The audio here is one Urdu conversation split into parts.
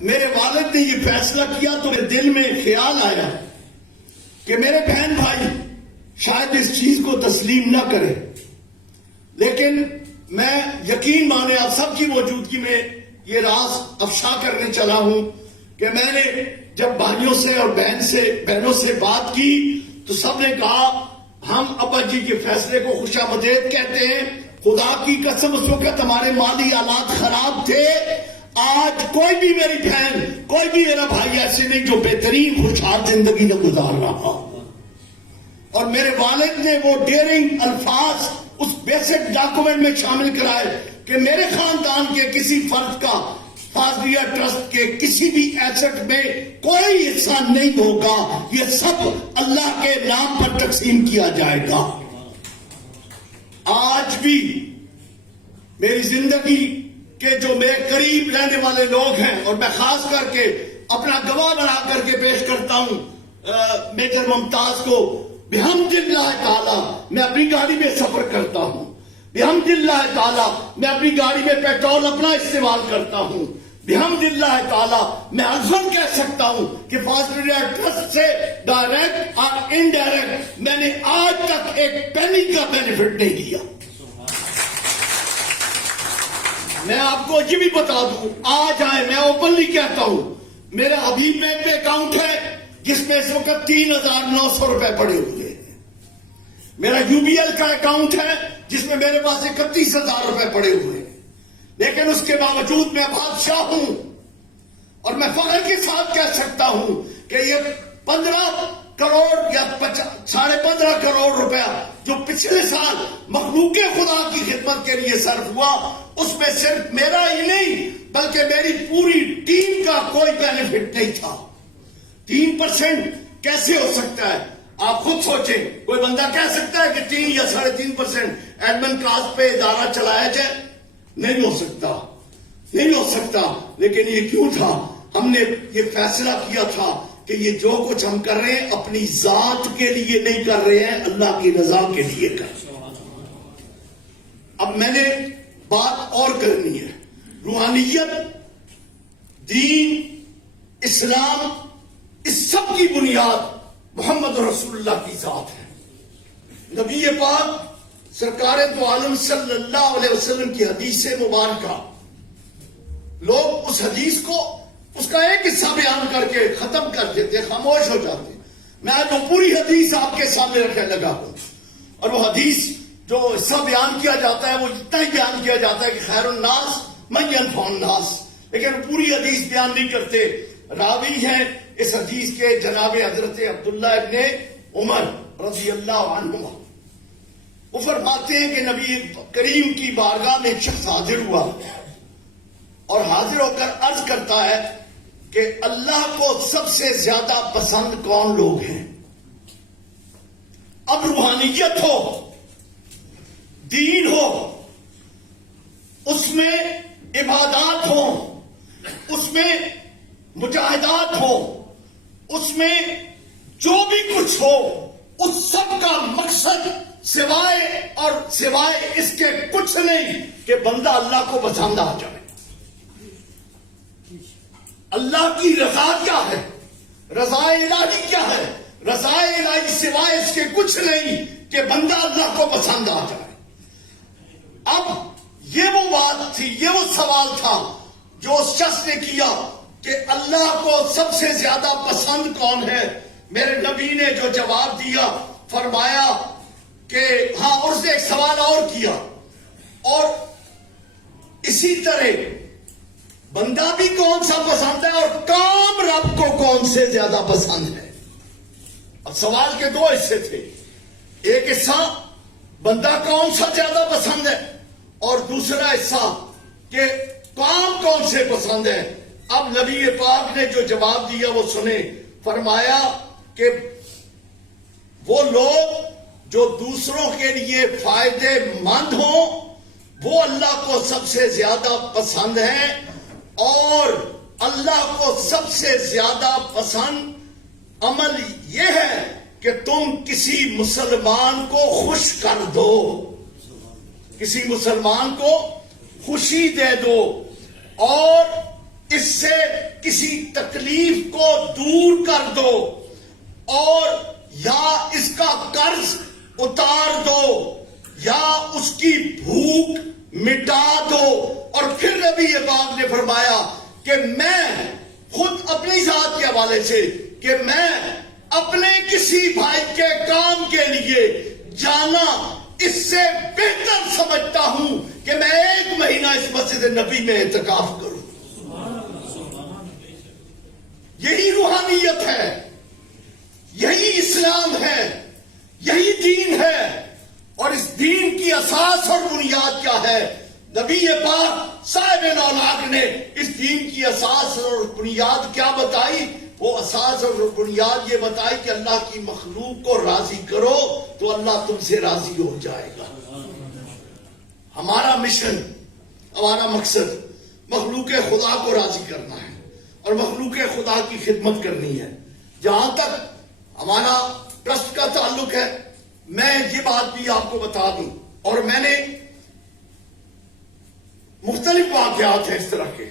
میرے والد نے یہ فیصلہ کیا تو میرے دل میں خیال آیا کہ میرے بہن بھائی شاید اس چیز کو تسلیم نہ کرے، لیکن میں یقین مانے آپ سب کی موجودگی میں یہ راز افشا کرنے چلا ہوں کہ میں نے جب بھائیوں سے اور بہنوں سے بات کی تو سب نے کہا ہم ابا جی کے فیصلے کو خوش آمدید کہتے ہیں، خدا کی قسم اس وقت ہمارے مالی حالات خراب تھے، آج کوئی بھی میری بہن کوئی بھی میرا بھائی ایسے نہیں جو بہترین خوشحال زندگی نہ گزار رہا، اور میرے والد نے وہ ڈیئرنگ الفاظ اس بیسک ڈاکومنٹ میں شامل کرائے کہ میرے خاندان کے کسی فرد کا فاضلیہ ٹرسٹ کے کسی بھی ایسٹ میں کوئی حصہ نہیں ہوگا، یہ سب اللہ کے نام پر تقسیم کیا جائے گا۔ آج بھی میری زندگی کے جو میرے قریب رہنے والے لوگ ہیں، اور میں خاص کر کے اپنا گواہ بنا کر کے پیش کرتا ہوں میجر ممتاز کو، بحمداللہ تعالی میں اپنی گاڑی میں سفر کرتا ہوں، بحمداللہ تعالی میں اپنی گاڑی میں پیٹرول اپنا استعمال کرتا ہوں، بحمداللہ تعالی میں عزم کہہ سکتا ہوں کہ فاضلیہ ٹرسٹ سے ڈائریکٹ اور انڈائریکٹ میں نے آج تک ایک پینی کا بینیفٹ نہیں لیا۔ میں آپ کو یہ بھی بتا دوں، آج آئے میں اوپنلی کہتا ہوں، میرا حبیب بینک میں اکاؤنٹ ہے جس میں اس وقت 3,900 روپے پڑے ہوئے ہیں، میرا یو بی ایل کا اکاؤنٹ ہے جس میں میرے پاس 31,000 روپے پڑے ہوئے ہیں، لیکن اس کے باوجود میں بادشاہ ہوں، اور میں فخر کے ساتھ کہہ سکتا ہوں کہ یہ 15 کروڑ یا 15.5 کروڑ روپیہ جو پچھلے سال مخلوق خدا کی خدمت کے لیے صرف ہوا، اس میں صرف میرا ہی نہیں بلکہ میری پوری ٹیم کا کوئی بینیفٹ نہیں تھا۔ 3% کیسے ہو سکتا ہے؟ آپ خود سوچیں، کوئی بندہ کہہ سکتا ہے کہ 3 یا 3.5% ایڈمن کاسٹ پہ ادارہ چلایا جائے؟ نہیں ہو سکتا، نہیں ہو سکتا۔ لیکن یہ کیوں تھا؟ ہم نے یہ فیصلہ کیا تھا کہ یہ جو کچھ ہم کر رہے ہیں اپنی ذات کے لیے نہیں کر رہے ہیں، اللہ کی رضا کے لیے کر رہے ہیں۔ اب میں نے بات اور کرنی ہے، روحانیت، دین، اسلام، اس سب کی بنیاد محمد رسول اللہ کی ذات ہے۔ نبی پاک سرکار دو عالم صلی اللہ علیہ وسلم کی حدیث مبارکہ، لوگ اس حدیث کو اس کا ایک حصہ بیان کر کے ختم کر دیتے، خاموش ہو جاتے۔ میں آج وہ پوری حدیث آپ کے سامنے رکھنے لگا ہوں، اور وہ حدیث جو حصہ بیان کیا جاتا ہے وہ اتنا ہی بیان کیا جاتا ہے کہ خیر الناس من ینفع الناس، لیکن پوری حدیث بیان نہیں کرتے۔ راوی ہیں اس حدیث کے جناب حضرت عبداللہ ابن عمر رضی اللہ عنہما، وہ فرماتے ہیں کہ نبی کریم کی بارگاہ میں ایک شخص حاضر ہوا، اور حاضر ہو کر عرض کرتا ہے کہ اللہ کو سب سے زیادہ پسند کون لوگ ہیں؟ اب روحانیت ہو، دین ہو، اس میں عبادات ہو، اس میں مجاہدات ہو، اس میں جو بھی کچھ ہو، اس سب کا مقصد سوائے اس کے کچھ نہیں کہ بندہ اللہ کو پسند آ جائے۔ اللہ کی رضا کیا ہے؟ رضا الہی کیا ہے؟ رضا الہی سوائے اس کے کچھ نہیں کہ بندہ اللہ کو پسند آ جائے۔ اب یہ وہ بات تھی، یہ وہ سوال تھا جو اس شخص نے کیا کہ اللہ کو سب سے زیادہ پسند کون ہے؟ میرے نبی نے جو جواب دیا، فرمایا کہ ہاں، اور سے ایک سوال اور کیا، اور اسی طرح بندہ بھی کون سا پسند ہے اور کام رب کو کون سے زیادہ پسند ہے۔ اب سوال کے دو حصے تھے، ایک حصہ بندہ کون سا زیادہ پسند ہے، اور دوسرا حصہ کہ کام کون سے پسند ہے۔ اب نبی پاک نے جو جواب دیا وہ سنیں، فرمایا کہ وہ لوگ جو دوسروں کے لیے فائدے مند ہوں وہ اللہ کو سب سے زیادہ پسند ہیں، اور اللہ کو سب سے زیادہ پسند عمل یہ ہے کہ تم کسی مسلمان کو خوش کر دو، کسی مسلمان کو خوشی دے دو، اور اس سے کسی تکلیف کو دور کر دو اور یا اس کا قرض اتار دو یا اس کی بھوک مٹا دو. اور پھر نبی پاک نے فرمایا کہ میں خود اپنی ذات کے حوالے سے کہ میں اپنے کسی بھائی کے کام کے لیے جانا اس سے بہتر سمجھتا ہوں کہ میں 1 مہینہ اس مسجد نبی میں اعتکاف کروں. یہی روحانیت ہے, یہی اسلام ہے, یہی دین ہے. اور اس دین کی اساس اور بنیاد کیا ہے؟ نبی پاک صاحب نولاک نے اس دین کی اساس اور بنیاد کیا بتائی؟ وہ اساس اور بنیاد یہ بتائی کہ اللہ کی مخلوق کو راضی کرو تو اللہ تم سے راضی ہو جائے گا. ہمارا مشن, ہمارا مقصد مخلوق خدا کو راضی کرنا ہے اور مخلوق خدا کی خدمت کرنی ہے. جہاں تک ہمارا ٹرسٹ کا تعلق ہے, میں یہ بات بھی آپ کو بتا دوں, اور میں نے مختلف واقعات ہیں اس طرح کے,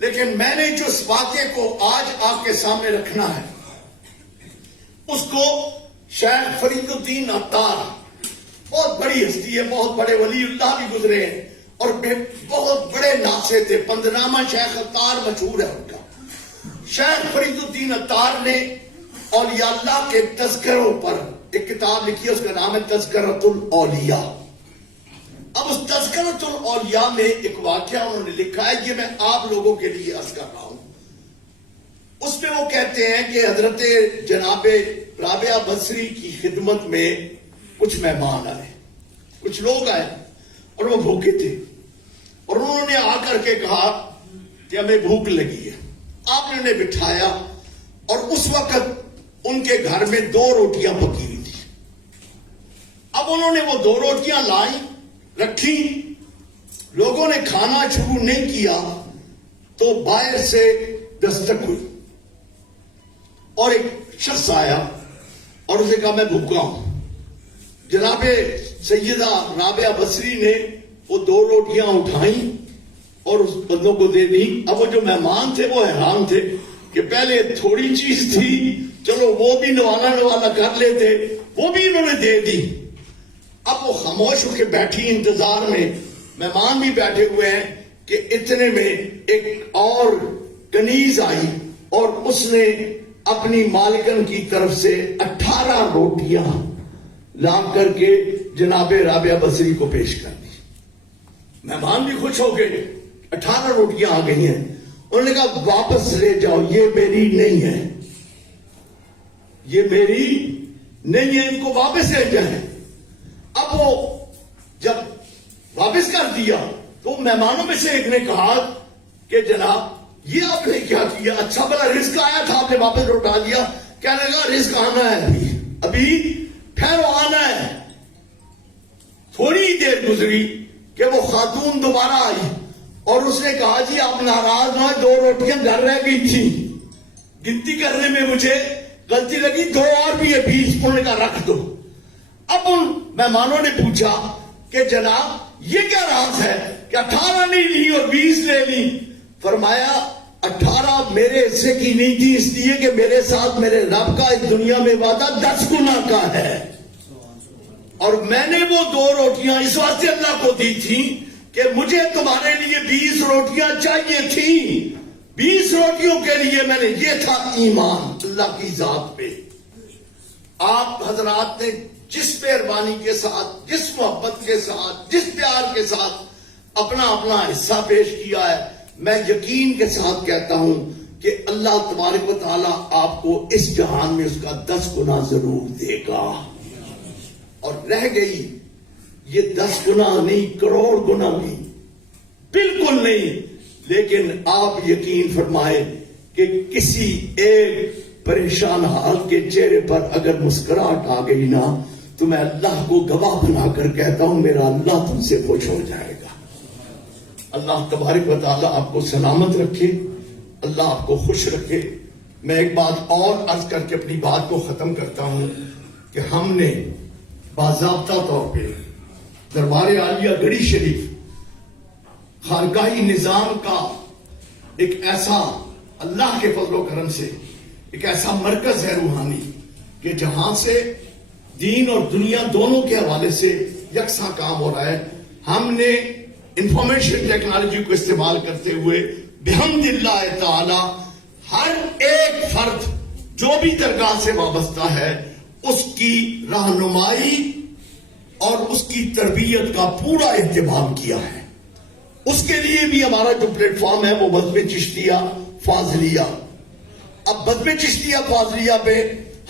لیکن میں نے جو اس واقعے کو آج آپ کے سامنے رکھنا ہے اس کو شیخ فرید الدین عطار, بہت بڑی ہستی ہے, بہت بڑے ولی اللہ بھی گزرے ہیں اور بہت بڑے ناصح تھے, پندنامہ شیخ عطار مشہور ہے ان کا. شیخ فرید الدین عطار نے اولیاء اللہ کے تذکروں پر ایک کتاب لکھی ہے, اس کا نام ہے تذکرۃ الاولیاء. اب اس تذکرۃ الاولیاء میں ایک واقعہ انہوں نے لکھا ہے, یہ میں آپ لوگوں کے لیے عرض کر رہا ہوں. اس میں وہ کہتے ہیں کہ حضرت جناب رابعہ بصری کی خدمت میں کچھ مہمان آئے, کچھ لوگ آئے اور وہ بھوکے تھے, اور انہوں نے آ کر کے کہا کہ ہمیں بھوک لگی ہے. آپ نے انہیں بٹھایا اور اس وقت ان کے گھر میں 2 روٹیاں پکی ہوئی تھی. اب انہوں نے وہ 2 روٹیاں لائیں, رکھی, لوگوں نے کھانا شروع نہیں کیا تو باہر سے دستک ہوئی اور ایک شخص آیا اور اسے کہا میں بھوکا ہوں. جناب سیدہ رابعہ بصری نے وہ 2 روٹیاں اٹھائیں اور اس بندوں کو دے دی. اب وہ جو مہمان تھے وہ حیران تھے کہ پہلے تھوڑی چیز تھی, چلو وہ بھی نوالا کر لیتے, وہ بھی انہوں نے دے دی. اب وہ خاموش ہو کے بیٹھی انتظار میں, مہمان بھی بیٹھے ہوئے ہیں کہ اتنے میں ایک اور کنیز آئی اور اس نے اپنی مالکن کی طرف سے 18 روٹیاں لا کر کے جناب رابعہ بصری کو پیش کر دی. مہمان بھی خوش ہو گئے, 18 روٹیاں آ گئی ہیں. انہوں نے کہا واپس لے جاؤ, یہ میری نہیں ہے, یہ میری نہیں ہے, ان کو واپس لے جائیں. اب وہ جب واپس کر دیا تو مہمانوں میں سے ایک نے کہا کہ جناب یہ آپ نے کیا کیا, اچھا بلا رزق آیا تھا آپ نے واپس لوٹا دیا. کہنے لگا رزق آنا ہے, ابھی ٹھہرو, آنا ہے. تھوڑی دیر گزری کہ وہ خاتون دوبارہ آئی اور اس نے کہا جی آپ ناراض نہ, 2 روٹیاں گھر رہ گئی تھی, گنتی کرنے میں مجھے غلطی لگی, 2 اور بھی ہے 20. انہوں نے کہا رکھ دو. اب ان مہمانوں نے پوچھا کہ جناب یہ کیا راز ہے کہ 18 نہیں لی اور 20 لے لی؟ فرمایا 18 میرے حصے کی نہیں تھی, اس لیے کہ میرے ساتھ میرے رب کا اس دنیا میں وعدہ 10 گنا کا ہے, اور میں نے وہ 2 روٹیاں اس واسطے اللہ کو دی تھی کہ مجھے تمہارے لیے 20 روٹیاں چاہیے تھی. 20 روٹیوں کے لیے میں نے, یہ تھا ایمان اللہ کی ذات پہ. آپ حضرات نے جس مہربانی کے ساتھ, جس محبت کے ساتھ, جس پیار کے ساتھ اپنا اپنا حصہ پیش کیا ہے, میں یقین کے ساتھ کہتا ہوں کہ اللہ تبارک و تعالیٰ آپ کو اس جہان میں اس کا 10 گنا ضرور دے گا. اور رہ گئی یہ 10 گنا نہیں, کروڑ گنا نہیں, بالکل نہیں, لیکن آپ یقین فرمائے کہ کسی ایک پریشان حال کے چہرے پر اگر مسکراہٹ آ گئی نا تو میں اللہ کو گواہ بنا کر کہتا ہوں میرا اللہ تم سے خوش ہو جائے گا. اللہ تبارک و تعالیٰ آپ کو سلامت رکھے, اللہ آپ کو خوش رکھے. میں ایک بات اور عرض کر کے اپنی بات کو ختم کرتا ہوں کہ ہم نے باضابطہ طور پہ دربار عالیہ گڑھی شریف خانقاہی نظام کا ایک ایسا اللہ کے فضل و کرم سے ایک ایسا مرکز ہے روحانی کہ جہاں سے دین اور دنیا دونوں کے حوالے سے یکساں کام ہو رہا ہے. ہم نے انفارمیشن ٹیکنالوجی کو استعمال کرتے ہوئے بحمد اللہ تعالی ہر ایک فرد جو بھی درگاہ سے وابستہ ہے اس کی رہنمائی اور اس کی تربیت کا پورا اہتمام کیا ہے. اس کے لیے بھی ہمارا جو پلیٹ فارم ہے وہ بزم چشتیہ فاضلیہ. اب بزم چشتیہ فاضلیہ پہ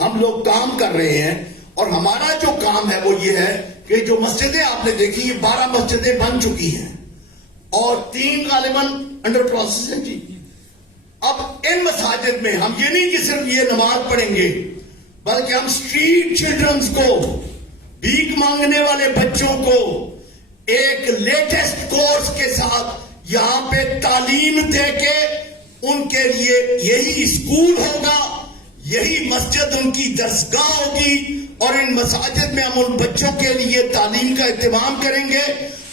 ہم لوگ کام کر رہے ہیں اور ہمارا جو کام ہے وہ یہ ہے کہ جو مسجدیں آپ نے دیکھی یہ 12 مسجدیں بن چکی ہیں اور 3 غالباً انڈر پروسیس ہیں جی. اب ان مساجد میں ہم یہ نہیں کہ صرف یہ نماز پڑھیں گے بلکہ ہم اسٹریٹ چلڈرنز کو، بھیک مانگنے والے بچوں کو ایک لیٹسٹ کورس کے ساتھ یہاں پہ تعلیم دے کے ان کے لیے یہی اسکول ہوگا، یہی مسجد ان کی درسگاہ ہوگی اور ان مساجد میں ہم ان بچوں کے لیے تعلیم کا اہتمام کریں گے.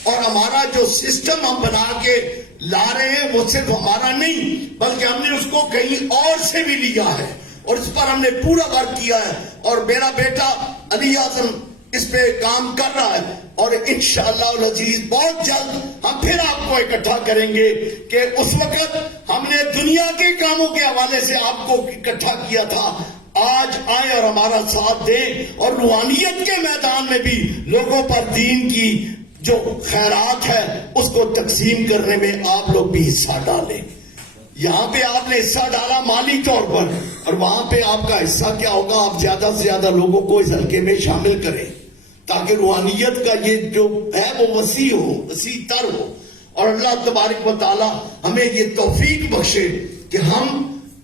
اور ہمارا جو سسٹم ہم بنا کے لا رہے ہیں وہ صرف ہمارا نہیں بلکہ ہم نے اس کو کہیں اور سے بھی لیا ہے اور اس پر ہم نے پورا ورک کیا ہے اور میرا بیٹا علی اعظم اس پہ کام کر رہا ہے اور انشاءاللہ العزیز بہت جلد ہم پھر آپ کو اکٹھا کریں گے کہ اس وقت ہم نے دنیا کے کاموں کے حوالے سے آپ کو اکٹھا کیا تھا. آج آئیں اور ہمارا ساتھ دیں اور روحانیت کے میدان میں بھی لوگوں پر دین کی جو خیرات ہے اس کو تقسیم کرنے میں آپ لوگ بھی حصہ ڈالیں. یہاں پہ آپ نے حصہ ڈالا مالی طور پر اور وہاں پہ آپ کا حصہ کیا ہوگا؟ آپ زیادہ سے زیادہ لوگوں کو اس حلقے میں شامل کریں تاکہ روحانیت کا یہ جو ہے وہ وسیع ہو، وسیع تر ہو. اور اللہ تبارک و تعالی ہمیں یہ توفیق بخشے کہ ہم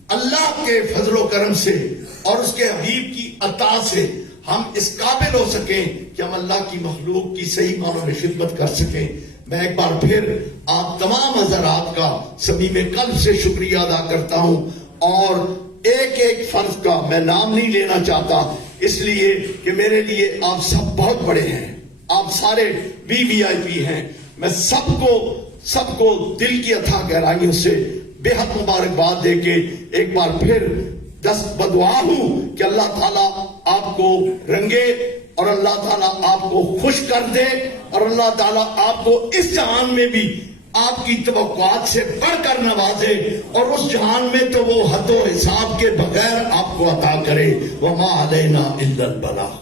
اللہ کے فضل و کرم سے اور اس کے حبیب کی عطا سے ہم اس قابل ہو سکیں کہ ہم اللہ کی مخلوق کی صحیح معنوں میں خدمت کر سکیں. میں ایک بار پھر آپ تمام حضرات کا صمیم قلب سے شکریہ ادا کرتا ہوں اور ایک ایک فرد کا میں نام نہیں لینا چاہتا اس لیے کہ میرے لیے آپ سب بہت بڑے ہیں، آپ سارے VIP ہیں. میں سب کو دل کی اتھا گہرائیوں سے بے حد مبارکباد دے کے ایک بار پھر بدعا ہوں کہ اللہ تعالیٰ آپ کو رنگے اور اللہ تعالیٰ آپ کو خوش کر دے اور اللہ تعالیٰ آپ کو اس جہان میں بھی آپ کی توقعات سے بڑھ کر نوازے اور اس جہان میں تو وہ حد و حساب کے بغیر آپ کو عطا کرے. وما علینا الا البلاغ.